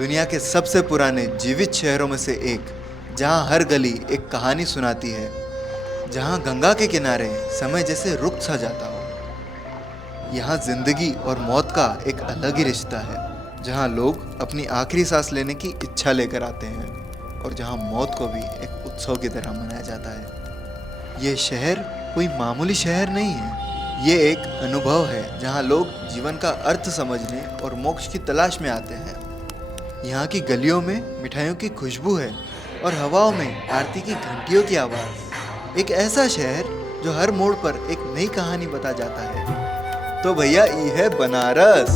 दुनिया के सबसे पुराने जीवित शहरों में से एक, जहां हर गली एक कहानी सुनाती है, जहां गंगा के किनारे समय जैसे रुक सा जाता हो। यहाँ जिंदगी और मौत का एक अलग ही रिश्ता है, जहां लोग अपनी आखिरी सांस लेने की इच्छा लेकर आते हैं और जहां मौत को भी एक उत्सव की तरह मनाया जाता है। ये शहर कोई मामूली शहर नहीं है, ये एक अनुभव है जहां लोग जीवन का अर्थ समझने और मोक्ष की तलाश में आते हैं। यहाँ की गलियों में मिठाइयों की खुशबू है और हवाओं में आरती की घंटियों की आवाज़। एक ऐसा शहर जो हर मोड़ पर एक नई कहानी बता जाता है। तो भैया ये है बनारस।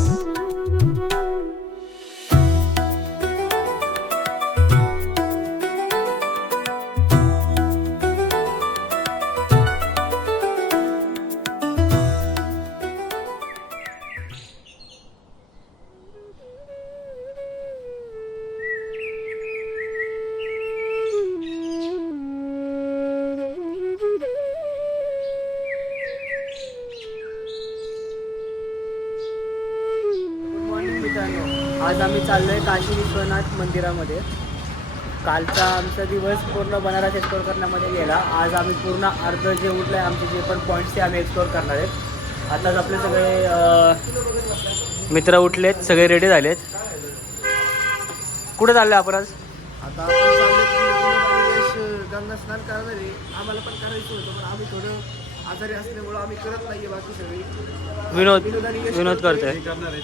आज आम्ही चाललोय काशी विश्वनाथ मंदिरामध्ये. कालचा आमचा दिवस पूर्ण बनारस एक्सप्लोर करण्यामध्ये गेला. आज आम्ही पूर्ण अर्ध जे उठलं आहे आमचे जे पण पॉईंट्स ते आम्ही एक्सप्लोर करणार आहेत. आताच आपले सगळे मित्र उठलेत, सगळे रेडी झालेत. कुठे चालले आपण आज? आता आपण चालले गंगा स्नान करणार आहे. आम्हाला पण करायचं होतं पण आम्ही थोडं आजारी असल्यामुळं आम्ही करत नाहीये. बाकी सगळी विनोद करतोय. करणार आहे.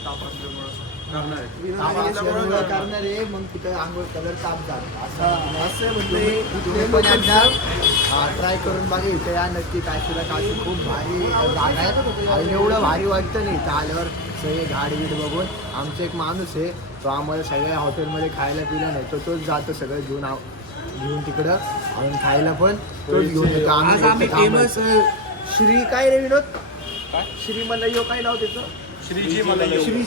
मग तिथं आंघोळ कलर ताप झाला असं म्हणजे ट्राय करून बघा. इथे या नक्की काशीला. काशी खूप भारी जागा आहे आणि एवढं भारी वाटतं नाही इथं आल्यावर. सगळे घाट बीट बघून आमचा एक माणूस आहे, तो आम्हाला सगळ्या हॉटेलमध्ये खायला पिला नाही, तोच जातो सगळं घेऊन तिकडं. आणि खायला पण तोच घेऊन येतो. आम्ही फेमस श्री काय रे विनोद, श्री मलयो काय नाव त्याचं? श्रीजी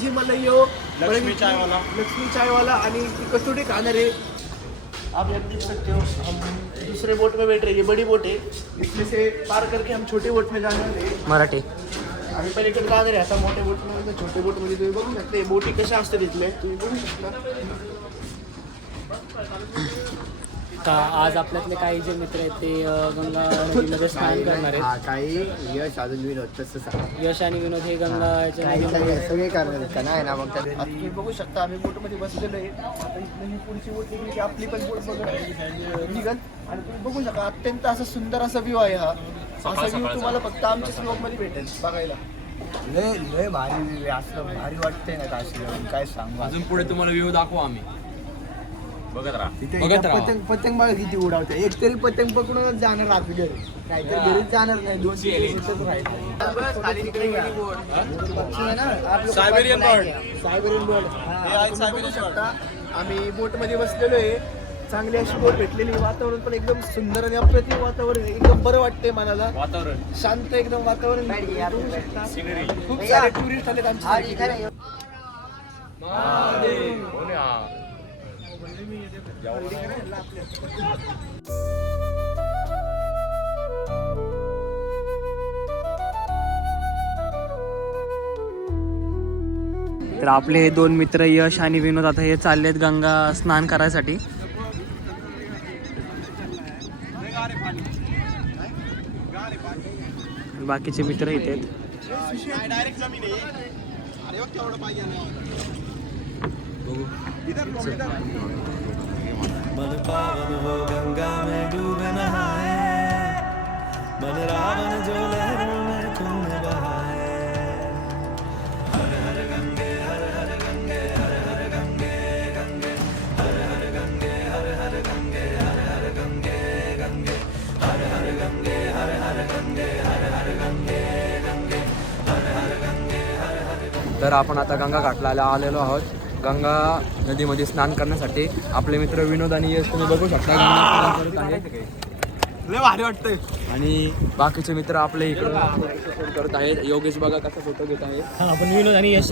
मलयो, लक्ष्मी चायवाला. आणि ती कचोड़ी खाना रे. आप यहाँ देख सकते हो, हम दूसरे बोट में बैठ रहे हैं. ये बड़ी बोट है, इसमें से पार करके हम छोटे बोट में जाना है. मराठी आम्ही पलीकडे जाणार आहे. आता मोठ्या बोटमध्ये छोटे बोटमध्ये तुम्ही बघू शकता बोटी कशा असते तिथले, तुम्ही बघू शकता. का आज आपल्यातले काही जे मित्र आहेत ते गंगा नदीमध्ये स्नान करणार आहेत. काही यश अजून विनोद तसं यश आणि विनोद हे गंगाच्या नदीमध्ये सगळे करणार आहेत का नाही ना. मग तुम्ही बघू शकता आम्ही बोटमध्ये बसलेलो आहे. आता इथली ही पुढची बोट निघली की आपली पण बोट निघल. आणि तुम्ही बघू शकता अत्यंत असं सुंदर असा व्ह्यू आहे हा. असा व्ह्यू तुम्हाला फक्त आमच्याच ब्लॉगमध्ये भेटेल बघायला. लय भारी असं भारी वाटतंय ना काशी, काय सांगू. अजून पुढे तुम्हाला व्ह्यू दाखवू आम्ही. बघत राहा. पतंग बघा किती उडावते. एक तरी पतंग पकडूनच जाणार आपली घरी, नाहीतर घरीच जाणार नाही. 2-3 दिवसच राहायचं. Siberian bird. बघू शकता आम्ही बोटमध्ये बसलेलो आहे. चांगली अशी बोट भेटलेली. वातावरण पण एकदम सुंदर आणि अप्रतिम वातावरण. एकदम बरं वाटतंय मनाला. वातावरण शांत एकदम वातावरण. खूप सारे टुरिस्ट आलेत आमच्या. तर आपले हे दोन मित्र यश आणि विनोद आता हे चाललेत गंगा स्नान करायसाठी. बाकीचे मित्र इथे आहेत. मन पावन हो गंगा में डूब नहाए, मन रावण जो लहरों में खून बहाए. हर हर गंगे हर हर गंगे हर हर गंगे गंगे हर हर गंगे हर हर गंगे हर हर गंगे गंगे हर हर गंगे हर हर गंगे हर हर गंगे गंगे हर हर गंगे हर हर. तर आपण आता गंगा घाटला आलेलो आहोत. गंगा नदीमध्ये स्नान करण्यासाठी आपले मित्र विनोद आणि यश तुम्ही बघू शकता गंगा स्नान करत आहेत. लय भारी वाटतंय. आणि बाकीचे मित्र आपले इकडे करत आहेत. योगेश बघा कसा फोटो घेत आहे. आपण विनोद आणि यश.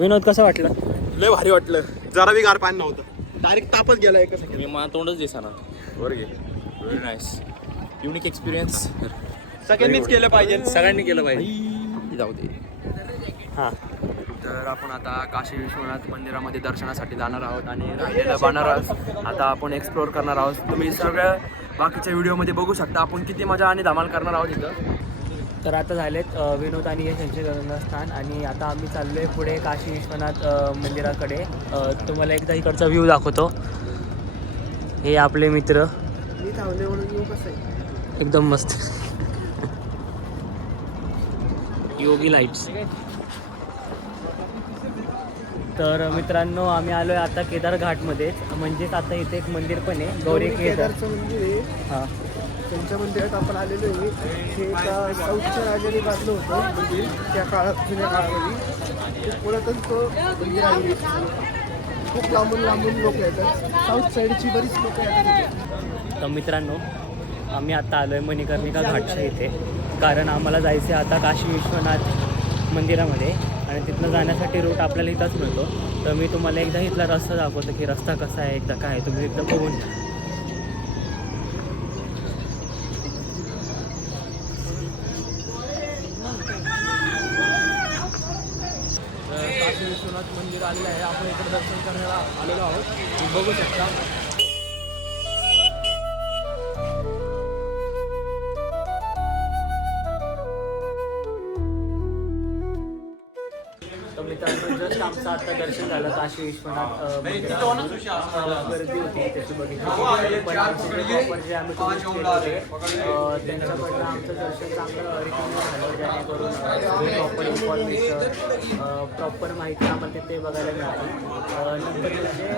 विनोद कसं वाटलं? लय भारी वाटलं. जरा बी गार पाणी नव्हतं, डायरेक्ट तापच गेला एका सेकंड. मी मला तोंडच दिसना. वर घे. Very nice, unique experience. सगळ्यांनीच केलं पाहिजे. सगळ्यांनी केलं पाहिजे. जाऊ दे. हां तर आपण आता काशी विश्वनाथ मंदिरामध्ये दर्शनासाठी जाणार आहोत आणि राहिलेला बनारस आता आपण एक्सप्लोअर करणार आहोत. तुम्ही सगळ्या बाकीच्या व्हिडिओमध्ये बघू शकता आपण किती मजा आणि धमाल करणार आहोत इथं. तर आता झालेत विनोद आणि यश यांचे गंगास्थान आणि आता आम्ही चाललो आहे पुढे काशी विश्वनाथ मंदिराकडे. तुम्हाला एकदा इकडचा व्ह्यू दाखवतो. हे आपले मित्र मी थांबले म्हणून येऊ कसं आहे. एकदम मस्त योगी लाईट्स. तर मित्रांनो आम्ही आलो आहे आता केदार घाटमध्ये. म्हणजेच आता इथे एक मंदिर पण आहे गौरी केदार. केदारचं मंदिर आहे. हां त्यांच्या मंदिरात आपण आलेलो आहे. हे एका साऊथच्या राजाने बांधलं होतं मंदिर त्या काळात, जुन्या काळामध्ये. खूप पुरातन मंदिर आहे. खूप लांबून लांबून लोक येतात. साऊथ साईडची बरीच लोक येतात. तर मित्रांनो आम्ही आता आलो आहे मणिकर्णिका घाटच्या इथे, कारण आम्हाला जायचं आहे आता काशी विश्वनाथ मंदिरामध्ये आणि तिथनं जाण्यासाठी रूट आपल्याला इथंच मिळतो. तर मी तुम्हाला एकदा इथला रस्ता दाखवतो की रस्ता कसा आहे, एकदा काय आहे, तुम्ही एकदा बघून घ्या. काशी विश्वनाथ मंदिर आलेलं आहे. आपण इकडे दर्शन करायला आलेलो आहोत. तुम्ही बघू शकता. तर मित्रांनो जस्ट आमचं आता दर्शन झालं काशी विश्वनाथ मंदिरात. गर्दी होती त्याची बघितली, पण आमचे प्रॉपर जे आम्ही टुरिस्ट केले होते त्यांच्याकडनं आमचं दर्शन चांगलं रिकमेंड झालं, जेणेकरून प्रॉपर इन्फॉर्मेशन प्रॉपर माहिती आम्हाला तिथे बघायला मिळाली. नंतर म्हणजे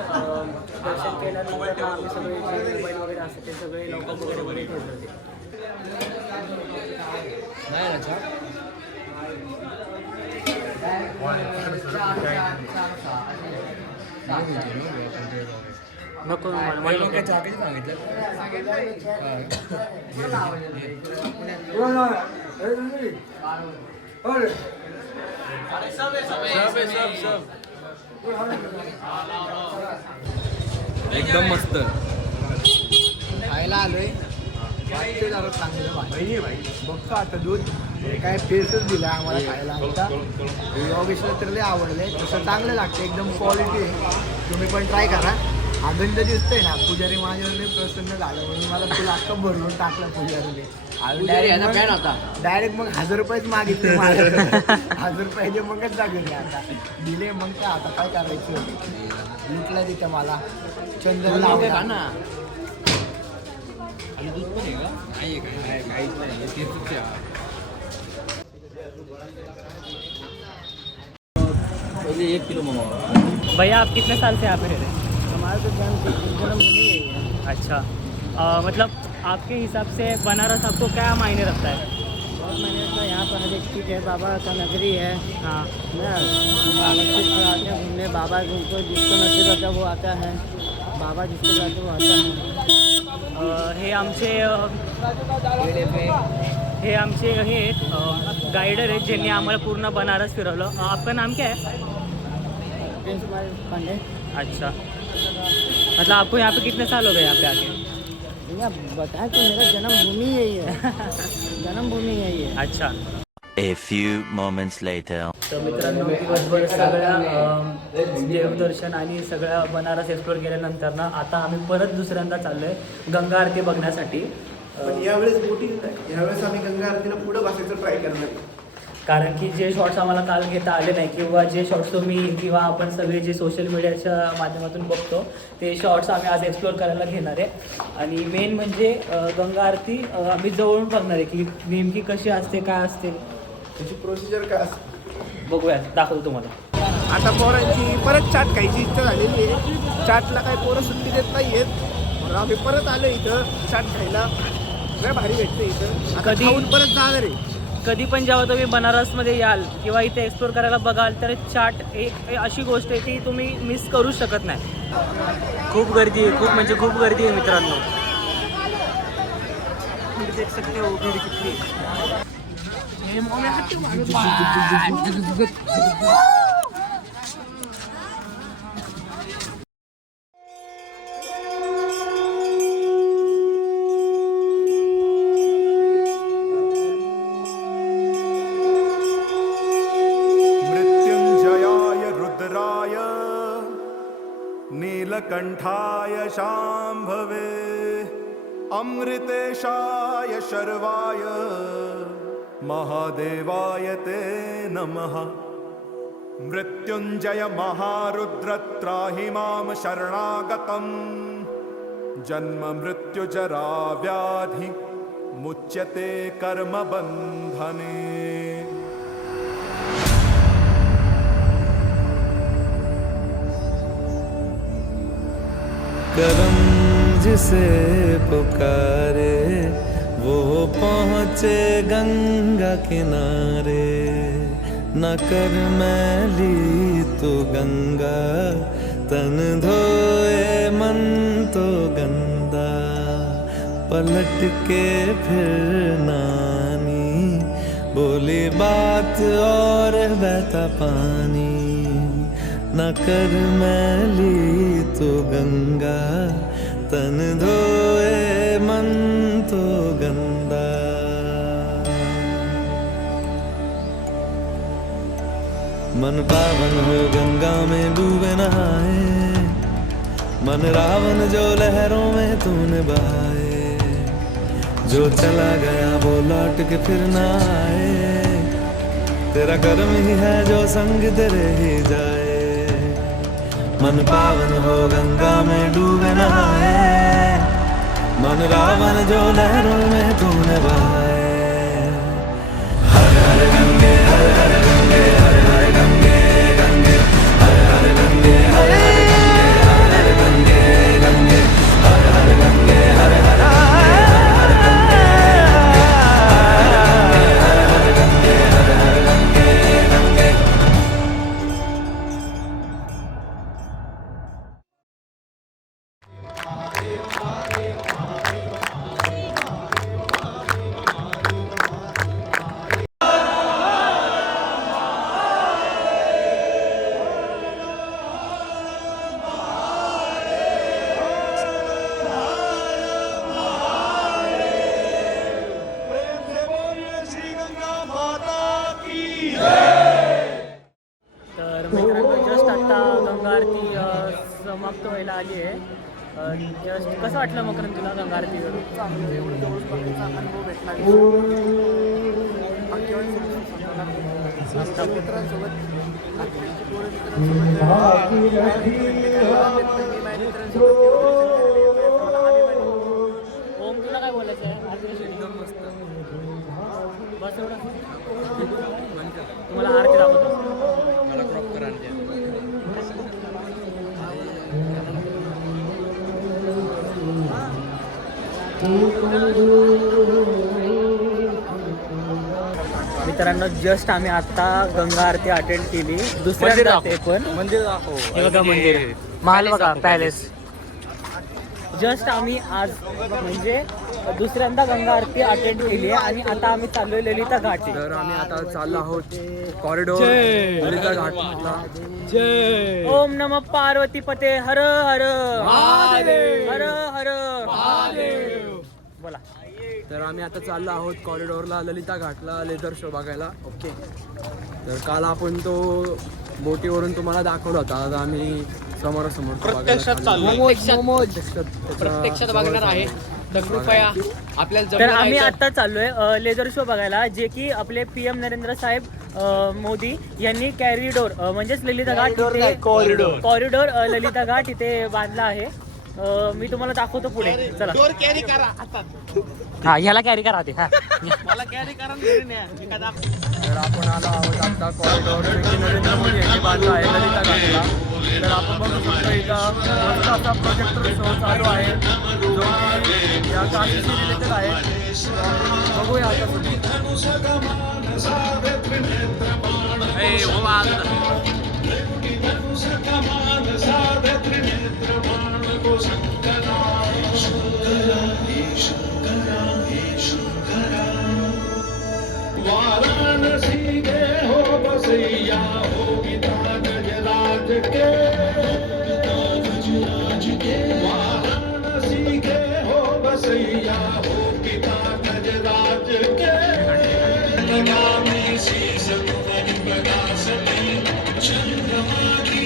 दर्शन केल्यानंतर आम्ही सगळे जे मोबाईल वगैरे असते ते सगळे लोक वगैरे वगैरे ठेवत होते. नको मला एकदम मस्त. खायला आलोय. वाटते जरा चांगलं भाई. बघतो आता दूध काय टेस्टच दिला आम्हाला खायला. आता योगेशला तर लय आवडले. तसं चांगलं लागतं, एकदम क्वालिटी आहे. तुम्ही पण ट्राय करा. आनंद दिसतोय ना, पुजारी माझ्यावर प्रसन्न झालं म्हणून मला तुला अख्खं भरवून टाकला पुजारीने. डायरेक्ट मग 1000 रुपयेच मागितले माझ्याकडे. 1000 रुपयाचे मगच जागे आता दिले. मग काय आता काय करायचं, लुटला तिथे मला. चंदन लावला ना. भैया आप कितने साल से यहाँ पे रह रहे हैं? हमारा तो जन्मभूमि है। अच्छा मतलब आपके हिसाब से बनारस आपको क्या मायने रखता है? बहुत मैंने तो यहाँ पर हर एक चीज़ है। बाबा का नगरी है हाँ ना। आकर्षित आते हैं घूमने। बाबा जिनको जिसको नसीब होता है वो आता है। बाबा जिसको जाते हैं वो आता है। हे आमचे हे आमचे हे गाइडर आहेत ज्यांनी आम्हाला पूर्ण बनारस फिरवलं. आपका नाम क्या है? प्रिंस कुमार पांडे। अच्छा मतलब आपको यहाँ पे कितने साल हो गए यहाँ पे आके? भैया बताएं तो मेरा जन्मभूमि यही है। जन्मभूमि यही है। अच्छा. A few moments later. तर मित्रांनो दिवसभर सगळ्या देवदर्शन आणि सगळ्या बनारस एक्सप्लोर केल्यानंतर ना आता आम्ही परत दुसऱ्यांदा चाललो आहे गंगा आरती बघण्यासाठी. पण यावेळेस बोटिंग नाही. यावेळेस आम्ही गंगा आरतीला पुढं बसायचं ट्राय करणार. कारण की जे शॉर्ट्स आम्हाला काल घेता आले नाही किंवा जे शॉर्ट्स तुम्ही किंवा आपण सगळे जे सोशल मीडियाच्या माध्यमातून बघतो ते शॉर्ट्स आम्ही आज एक्सप्लोर करायला घेणार आहे. आणि मेन म्हणजे गंगा आरती आम्ही जवळून बघणार आहे की नेमकी कशी असते, काय असते, त्याची प्रोसिजर काय असते बघूया, दाखवतो तुम्हाला. आता पोरांची परत चाट खायची इच्छा झालेली आहे. चाटला काही पोरं सुट्टी देत नाही आहेत म्हणून आम्ही परत आलो इथं चाट खायला. लय भारी भेटते इथं. आता कधी- खाऊन परत जाणार आहे. कधी पण जेव्हा तुम्ही बनारसमध्ये याल किंवा इथे एक्सप्लोर करायला बघाल तर चाट एक अशी गोष्ट आहे ती तुम्ही मिस करू शकत नाही. खूप गर्दी आहे, खूप म्हणजे खूप गर्दी आहे मित्रांनो. देख सकते हो भीड़ कितनी है. मृत्युंजया नीलकण्ठाय शाम्भवे अमृतेशाय शर्वाय महादेवाय ते नमः मृत्युञ्जय महारुद्र त्राहि मां शरणागतम् जन्म मृत्युजरा व्याधि मुच्यते कर्म बंधने। करम जिसे पुकारे वो पहुँचे गंगा किनारे। न कर मैली तो गंगा तन धोए मन तो गंदा। पलट के फिर नानी बोली बात और बहता पानी। न कर मैली तो गंगा तन धोए मन तो गंदा। मन पावन हो गंगा में डूबे नहाए। मन रावण जो लहरों में तूने बहाए। जो चला गया वो लौट के फिर ना आए। तेरा कर्म ही है जो संग तेरे ही जाए। मन पावन हो गंगा में डूबे नहाए। मन रावण जो लहरों में तूने बहाए। हर हर गंगे हर हर गंगे हर हर गंगे गंगे हर हर गंगे हर हर गंगे गंगे हर हर गंगे हर हर गंगे हर हर गंगे गंगे। तर मित्रांनो जस्ट आत्ता गंगा आरती समाप्त व्हायला आली आहे. जस्ट कसं वाटलं मकरंद तुला गंगा आरती करून? चांगलं एवढं जवळ बघण्याचा अनुभव भेटला. मित्रांसोबत ओम तुला काय बोलायचं आहे? आरती एकदम मस्त. बस एवढं तुम्हाला आरती दाखवतो. मला क्रॉप करा मित्रांनो जस्ट आम्ही आता गंगा आरती अटेंड केली. दुसऱ्या ते पण मंदिर दाखव. हे बघा मंदिर महाल बघा पॅलेस. जस्ट आम्ही आज म्हणजे दुसऱ्यांदा गंगा आरती अटेंड केली आहे आणि आता आम्ही चाललोय ललिता घाटी. तर आम्ही आता चाललो आहोत कॉरिडोर ललिता घाटला. ओम नमः पार्वती पते हर हर हर हर बोला. तर आम्ही आता चाललो आहोत कॉरिडोरला ललिता घाटला लेदर शो बघायला. ओके. तर काल आपण तो बोटीवरून तुम्हाला दाखवला होता. आज आम्ही समोरासमोर प्रत्यक्षात बघणार आहे. तर आम्ही आता चाललोय लेझर शो बघायला जे की आपले PM नरेंद्र साहेब मोदी यांनी कॉरिडोर म्हणजेच ललिता घाट इथे कॉरिडोर ललिता घाट इथे बांधला आहे. मी तुम्हाला दाखवतो पुढे. चला कॅरी करा हा ह्याला कॅरी करा ते. मला कॅरी करा. तर आपण आलो आहोत आता कॉरिडोर नरेंद्र मोदी यांनी बांधला आहे ललिता घाटला. तर आपण बघू शकतो इथं मस्त असा प्रोजेक्टर शो चालू आहे जो की या काशीशी रिलेटेड आहे. बघूया आता वाराणसी के हो बसैया हो पिता गजराज के वाराणसी के हो बसैया हो पिता गजराज के नगामी शीस प्रकाशती चंद्रमा की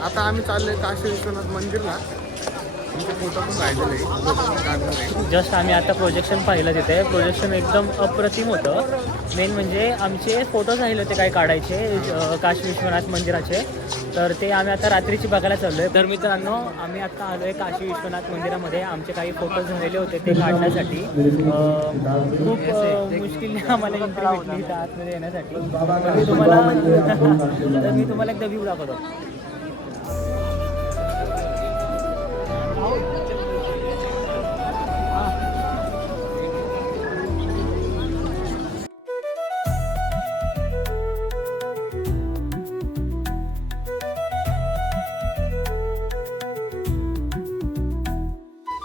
आता आम्ही चाललोय काशी विश्वनाथ मंदिरला. तुमचे फोटो पण राहिलेले फोटो पण काढणार आहे. जस्ट आम्ही आता प्रोजेक्शन पाहिलं तिथे. प्रोजेक्शन एकदम अप्रतिम होतं. मेन म्हणजे आमचे फोटोज राहिले होते काही काढायचे काशी विश्वनाथ मंदिराचे. तर ते आम्ही आता रात्रीची बघायला चाललो आहे. तर मित्रांनो आम्ही आता आलो आहे काशी विश्वनाथ मंदिरामध्ये. आमचे काही फोटोज राहिले होते ते काढण्यासाठी. खूप मुश्किलने आम्हाला एंट्री भेटली इथं आतमध्ये येण्यासाठी. तर मी तुम्हाला एकदा व्ह्यू दाखवतो.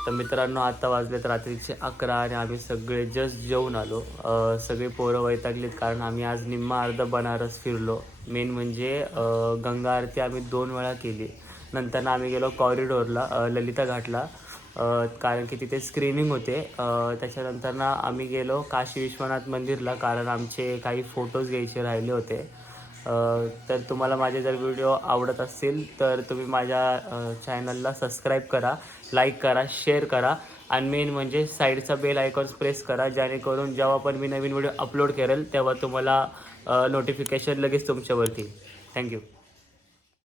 तर मित्रांनो आता वाजलेत रात्रीचे 11 आणि आम्ही सगळे जस्ट जेवून आलो. सगळे पोरं वैतागलीत कारण आम्ही आज निम्मा अर्ध बनारस फिरलो. मेन म्हणजे गंगा आरती आम्ही 2 वेळा केली. नंतर आम्ही गेलो कॉरिडोरला ललिता घाटला कारण की तिथे स्क्रीनिंग होते. त्याच्यानंतर आम्ही गेलो काशी विश्वनाथ मंदिरला कारण आमचे काही फोटोज घ्यायचे राहिले होते. तर तुम्हाला माझे जर व्हिडिओ आवडत असतील तर तुम्ही माझ्या चॅनलला सबस्क्राईब करा, लाईक करा, शेअर करा आणि मेन म्हणजे साईडचा बेल आयकॉन्स प्रेस करा जेणेकरून जेव्हा पण मी नवीन व्हिडिओ अपलोड करेल तेव्हा तुम्हाला नोटिफिकेशन लगेच तुमच्यावरती. थँक्यू.